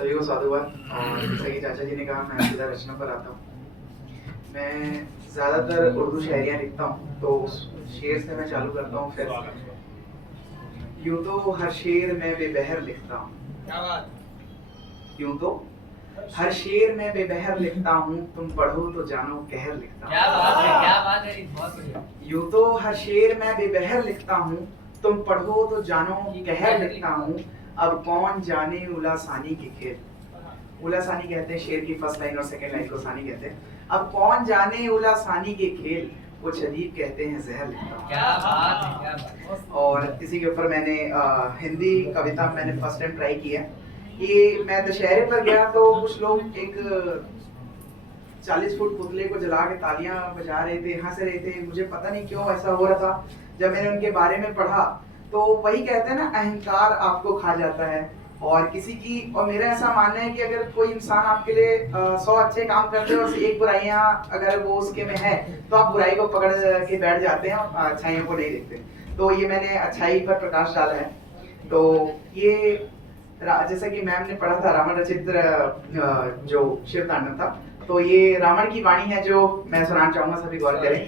सभी को साधुवाद। और जैसा कि चाचा जी ने कहा, मैं सीधा रचना पर आता हूँ। मैं ज़्यादातर उर्दू शायरियाँ लिखता हूँ, तो उस शेर से मैं चालू करता हूँ। फिर यूँ तो हर शेर में बेबहर लिखता हूँ, यूँ तो हर शेर में बेबहर लिखता हूँ, तुम पढ़ो तो जानो कहर लिखता हूँ। क्या बात है, क्या बात है, बहुत बढ़िया। यूँ तो हर शेर में बेबहर लिखता हूँ, तुम पढ़ो तो जानो कहर लिखता हूँ। अब कौन जाने उला सानी के खेल, उला सानी कहते हैं शेर की फर्स्ट लाइन और सेकंड लाइन को सानी कहते हैं। अब कौन जाने उला सानी के खेल, वो शदीद कहते हैं जहर लिखता हूँ। क्या बात है, क्या बात है। और इसी के ऊपर मैंने हिंदी कविता मैंने फर्स्ट टाइम ट्राई किया। ये मैं दशहरे पर गया तो कुछ लोग एक 40 फुट पुतले को जला के तालियां बजा रहे थे, हंस रहे थे। मुझे पता नहीं क्यों ऐसा हो रहा था। जब मैंने उनके बारे में पढ़ा तो वही कहते हैं ना, अहंकार आपको खा जाता है। और किसी की, और मेरा ऐसा मानना है कि अगर कोई इंसान आपके लिए 100 अच्छे काम करते हैं और एक बुराइयां अगर वो उसके में है, तो आप बुराई को पकड़ के बैठ जाते हैं और अच्छाइयों को नहीं देखते। तो ये मैंने अच्छाई पर प्रकाश डाला है। तो ये जैसा कि मैम ने पढ़ा था, रावण रचित जो शिव तांडव था, तो ये रावण की वाणी है जो मैं सुनाना चाहूंगा, सभी गौर करें।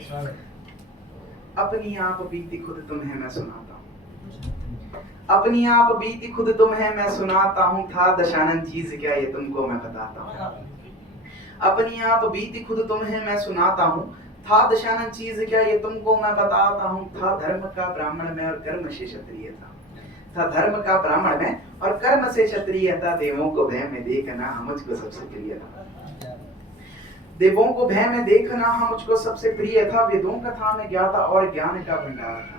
अपनी आप बीती खुद तुम्हें मैं सुनाता हूँ, अपनी आप बीती खुद तुम्हें मैं सुनाता हूँ, था दशानन चीज क्या ये तुमको मैं बताता हूँ। अपनी आप बीती खुद तुम्हें मैं सुनाता हूँ, था दशानन चीज क्या ये तुमको मैं बताता हूँ। था धर्म का ब्राह्मण में और कर्म से क्षत्रिय था धर्म का ब्राह्मण में और कर्म से क्षत्रिय था। देवों को भय में देखना हम मुझको सबसे प्रिय था, देवों को भय में देखना हम मुझको सबसे प्रिय था। वेदों कथा में ज्ञाता और ज्ञान का भंडार था,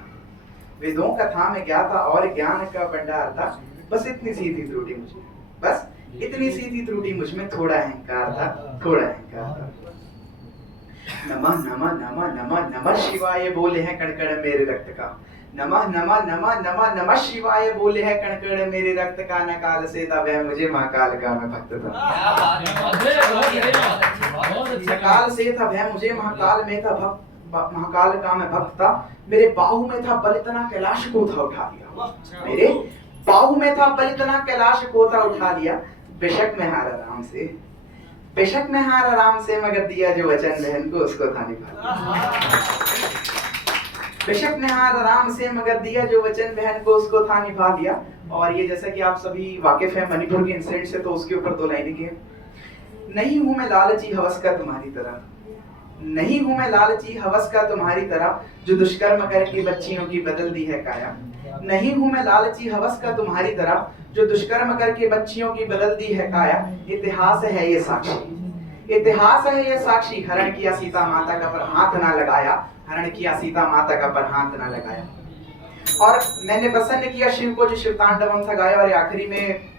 वेदों कथा में ज्ञाता और ज्ञान का भंडार था। बस इतनी सी थी त्रुटि मुझमें, बस इतनी सी थी त्रुटि मुझमें, थोड़ा अहंकार था, थोड़ा अहंकार था। नमः नमः नमः नमः नमः शिवाय बोले हैं कणकण मेरे रक्त का, नमः नमः नमः नमः नमः शिवाय बोले हैं कणकण मेरे रक्त का। न काल से था वह मुझे महाकाल का मैं भक्त था, काल से था वह मुझे महाकाल में था भक्त, महाकाल का मैं भक्त था। मेरे बाहु में था बल इतना कैलाश को था उठा लिया, मेरे बाहु में था बल इतना कैलाश को था उठा लिया। बेशक मैं हारा राम से, बेशक मैं हारा राम से, मगर दिया जो वचन बहन को उसको था निभा। बेशक मैं हारा राम से, मगर दिया जो वचन बहन को उसको था निभा लिया। और ये जैसा कि आप सभी वाकिफ हैं मणिपुर के इंसिडेंट से, तो उसके ऊपर 2 लाइनें की। नहीं हूं मैं लालची हवस का तुम्हारी तरह, नहीं हूं मैं लालची हवस का तुम्हारी तरह, जो दुष्कर्म करके बच्चियों की बदल दी है काया। नहीं हूं मैं लालची हवस का तुम्हारी तरह, जो दुष्कर्म करके बच्चियों की बदल दी है काया। इतिहास है ये साक्षी, इतिहास है ये साक्षी, हरण किया सीता माता का पर हाथ ना लगाया, हरण किया सीता माता का पर हाथ ना लगाया। और मैंने प्रसन्न किया शिव को जो शिव तांडवम था गाया। और आखिरी में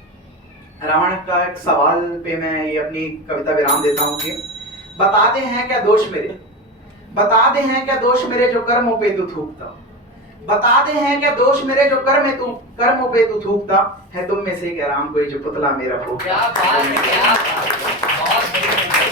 रावण का एक सवाल पे मैं ये अपनी कविता विराम देता हूँ कि बता दे हैं क्या दोष मेरे, बता दे हैं क्या दोष मेरे जो कर्मों पे तू थूकता, बता दे हैं क्या दोष मेरे जो कर्मों पे तू थूकता है। तुम में से क्या राम कोई जो पुतला मेरा फूकता।